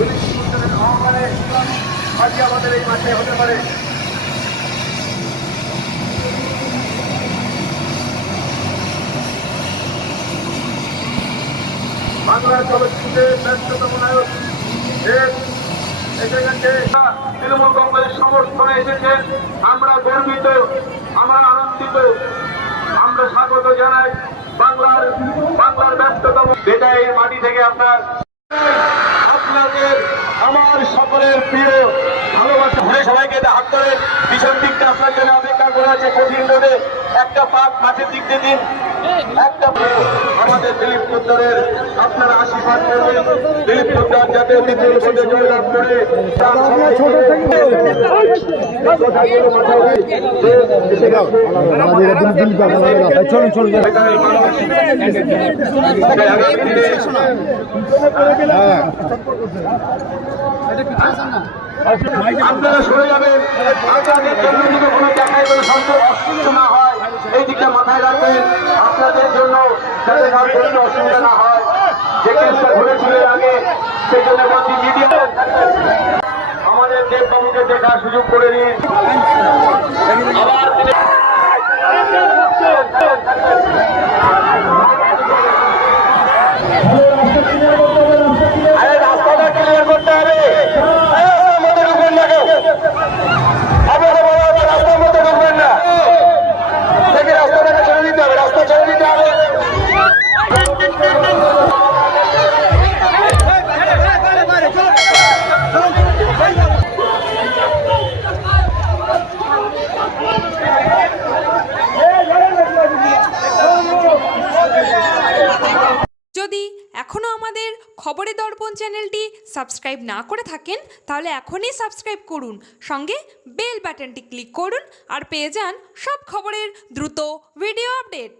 আহ্বানে আজকে আমাদের এই মাঠে হতে পারে। বাংলা চলচ্চিত্রের ব্যস্ততম নায়ক এসে গেছে, তৃণমূল কংগ্রেস সমর্থনে এসেছেন। আমরা গর্বিত, আমরা আনন্দিত, আমরা স্বাগত জানাই বাংলার ব্যস্ততম বিদায়ের মাটি থেকে আপনাদের আমার সকলের প্রিয় ভালোবাসা ঘুরে সবাইকে হাত ধরে পিছন দিকটা আপনার জন্য অপেক্ষা করে আছে। কঠিন রোদে একটা পাক মাঠের দিক দিয়ে দিন, একটা আমাদের দিলীপ পোদ্দারের আপনারা আশীর্বাদ করবেন। দিলীপ পোদ্দার যাতে অতিথির মধ্যে জয়লাভ করে আপনারা সরে যাবেন। আপনাদের জন্য যদি কোনো জায়গায় কোনো অসুবিধা না হয় এই দিকটা মাথায় রাখবেন। আপনাদের জন্য যাতে কার কোনো অসুবিধা না হয়, যে কেসটা ঘুরেছিল আগে সেই জন্য বলছি মিডিয়া আমাদের দেববাবুকে দেখার সুযোগ করে নিন। আরে রাস্তাটা ক্লিয়ার করতে হবে। রাস্তার মধ্যে ঢুকবেন না, দেখে রাস্তাটাকে ছেড়ে দিতে হবে, রাস্তা ছেড়ে দিতে হবে। যদি এখনও আমাদের খবরের দর্পণ চ্যানেলটি সাবস্ক্রাইব না করে থাকেন তাহলে এখনই সাবস্ক্রাইব করুন, সঙ্গে বেল বাটনটি ক্লিক করুন আর পেয়ে যান সব খবরের দ্রুত ভিডিও আপডেট।